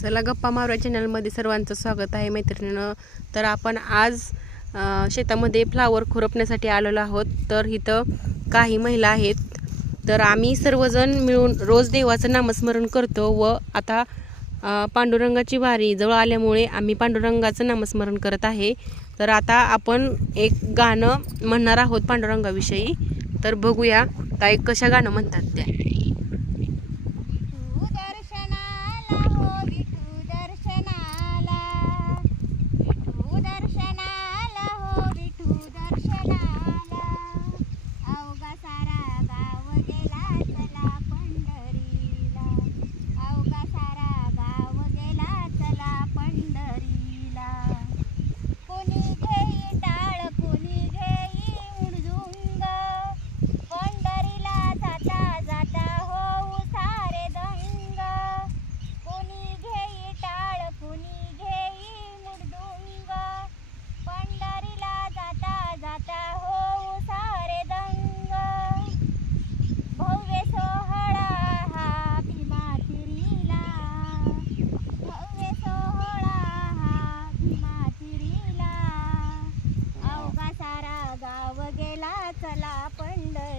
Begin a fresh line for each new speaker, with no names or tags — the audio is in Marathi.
चला गप्पा मारूया चॅनलमध्ये सर्वांचं स्वागत आहे मैत्रिणीनं. तर आपण आज शेतामध्ये फ्लावर खुरपण्यासाठी आलेलो आहोत. तर इथं काही महिला आहेत. तर आम्ही सर्वजण मिळून रोज देवाचं नामस्मरण करतो व आता पांडुरंगाची वारी जवळ आल्यामुळे आम्ही पांडुरंगाचं नामस्मरण करत आहे. तर आता आपण एक गाणं म्हणणार आहोत पांडुरंगाविषयी. तर बघूया काय कशा गाणं म्हणतात त्या.
चला पंढर